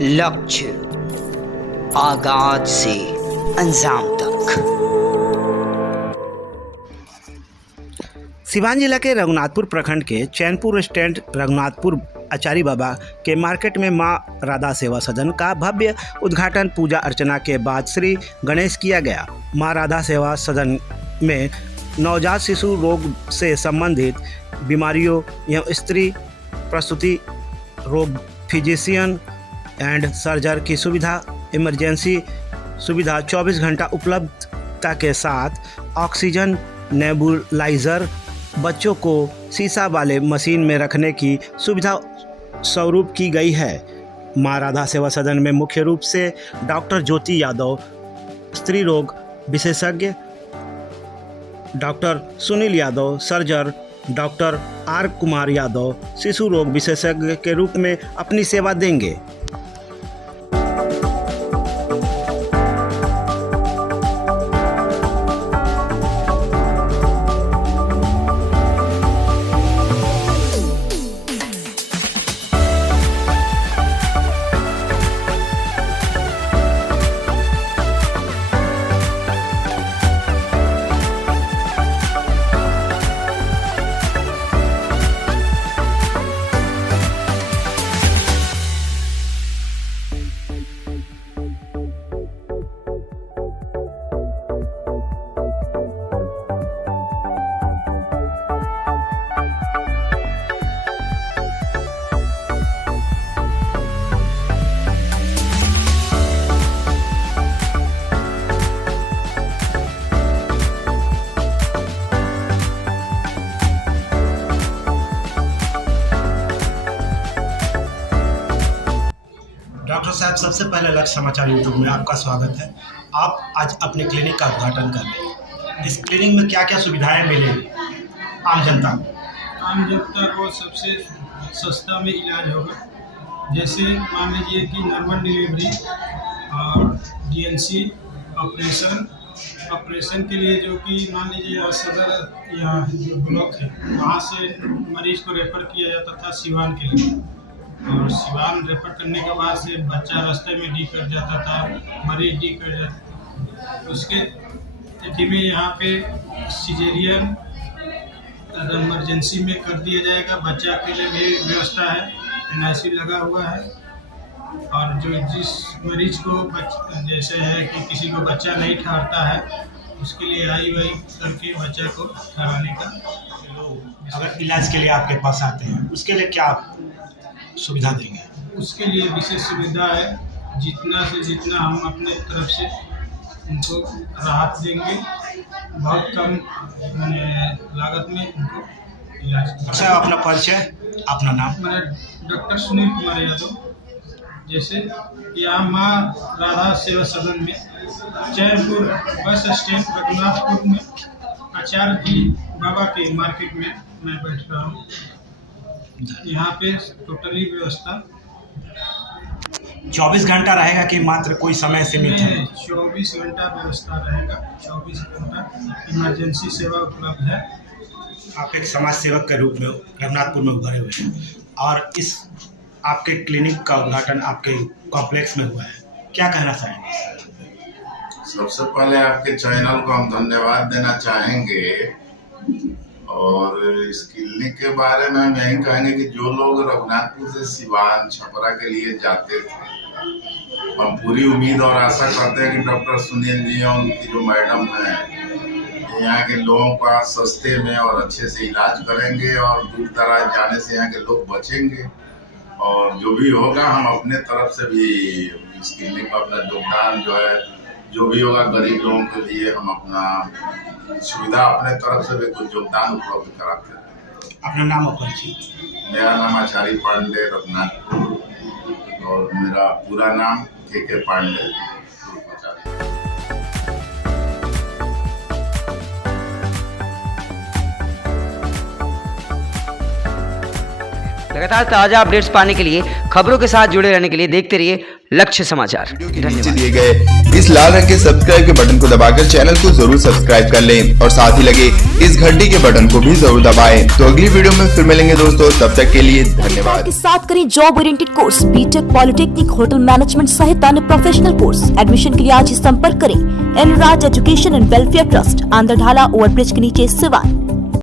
लक्ष्य आगाज से अंजाम तक। सिवान जिला के रघुनाथपुर प्रखंड के चैनपुर स्टैंड रघुनाथपुर आचार्य बाबा के मार्केट में मां राधा सेवा सदन का भव्य उद्घाटन पूजा अर्चना के बाद श्री गणेश किया गया। मां राधा सेवा सदन में नवजात शिशु रोग से संबंधित बीमारियों एवं स्त्री प्रसूति रोग, फिजिशियन एंड सर्जर की सुविधा, इमरजेंसी सुविधा 24 घंटा उपलब्धता के साथ ऑक्सीजन नेबुलाइजर, बच्चों को शीशा वाले मशीन में रखने की सुविधा स्वरूप की गई है। मां राधा सेवा सदन में मुख्य रूप से डॉक्टर ज्योति यादव स्त्री रोग विशेषज्ञ, doctor Sunil Yadav surgeon, doctor R Kumar Yadav शिशु रोग विशेषज्ञ के रूप में अपनी सेवा देंगे। डॉक्टर साहब, सबसे पहले लक्ष्य समाचार यूट्यूब में आपका स्वागत है। आप आज अपने क्लिनिक का उद्घाटन कर रहे हैं। इस क्लिनिक में क्या क्या सुविधाएं मिलेंगी आम जनता को? आम जनता को सबसे सस्ता में इलाज होगा। जैसे मान लीजिए कि नॉर्मल डिलीवरी और डीएनसी ऑपरेशन के लिए, जो कि मान लीजिए सदर या जो ब्लॉक है वहाँ से मरीज को रेफ़र किया जाता था सिवान के लिए, और सिवान रेफर करने के बाद से बच्चा रास्ते में डी कर जाता था, मरीज डी कर जाता था। उसके स्थिति में यहाँ पे सिजेरियन इमरजेंसी में कर दिया जाएगा। बच्चा के लिए भी व्यवस्था है, NICU लगा हुआ है। और जो जिस मरीज को जैसे है कि किसी को बच्चा नहीं ठहरता है, उसके लिए IUI करके बच्चा को ठहराने का। अगर इलाज के लिए आपके पास आते हैं, उसके लिए क्या सुविधा देंगे? उसके लिए विशेष सुविधा है। जितना से जितना हम अपने तरफ से उनको राहत देंगे, बहुत कम लागत में उनको इलाज। अच्छा, अपना परिचय, अपना नाम? मेरा डॉक्टर सुनील कुमार यादव। जैसे यहाँ माँ राधा सेवा सदन में चैनपुर बस स्टैंड रघुनाथपुर में आचार्य बाबा के मार्केट में मैं बैठ रहा हूँ। यहाँ पे टोटली व्यवस्था 24 घंटा रहेगा कि मात्र कोई समय सीमित है? 24 घंटा व्यवस्था रहेगा। 24 घंटा इमरजेंसी सेवा उपलब्ध है। आप एक समाज सेवक के रूप में रघुनाथपुर में उभरे हुए हैं और इस आपके क्लिनिक का उद्घाटन आपके कॉम्प्लेक्स में हुआ है, क्या कहना चाहेंगे? सबसे पहले आपके चैनल को हम धन्यवाद देना चाहेंगे, और इस क्लिनिक के बारे में हम यही कहेंगे कि जो लोग रघुनाथपुर से सिवान छपरा के लिए जाते थे, हम पूरी उम्मीद और आशा करते हैं कि डॉक्टर सुनील जी और उनकी जो मैडम हैं यहाँ के लोगों का सस्ते में और अच्छे से इलाज करेंगे और दूर दराज जाने से यहाँ के लोग बचेंगे। और जो भी होगा हम अपने तरफ से भी इस क्लिनिक में अपना योगदान जो है, जो भी होगा गरीब लोगों के लिए हम अपना सुविधा अपने तरफ से भी कुछ योगदान उपलब्ध कराते हैं। अपना नाम और परिचय? मेरा नाम आचार्य पांडे रघुनाथपुर, और मेरा पूरा नाम KK पांडे। लगातार ताजा अपडेट्स पाने के लिए, खबरों के साथ जुड़े रहने के लिए देखते रहिए लक्ष्य समाचार। नीचे दिए गए इस लाल रंग के सब्सक्राइब के बटन को दबाकर चैनल को जरूर सब्सक्राइब कर लें और साथ ही लगे इस घंटी के बटन को भी जरूर दबाएं। तो अगली वीडियो में फिर मिलेंगे दोस्तों, तब तक के लिए धन्यवाद। के साथ करें job oriented course, BTech, polytechnic, hotel management सहित अन्य प्रोफेशनल कोर्स। एडमिशन के लिए आज ही संपर्क करें Enraj education and welfare trust, Andhradhala overbridge के नीचे, सिवान।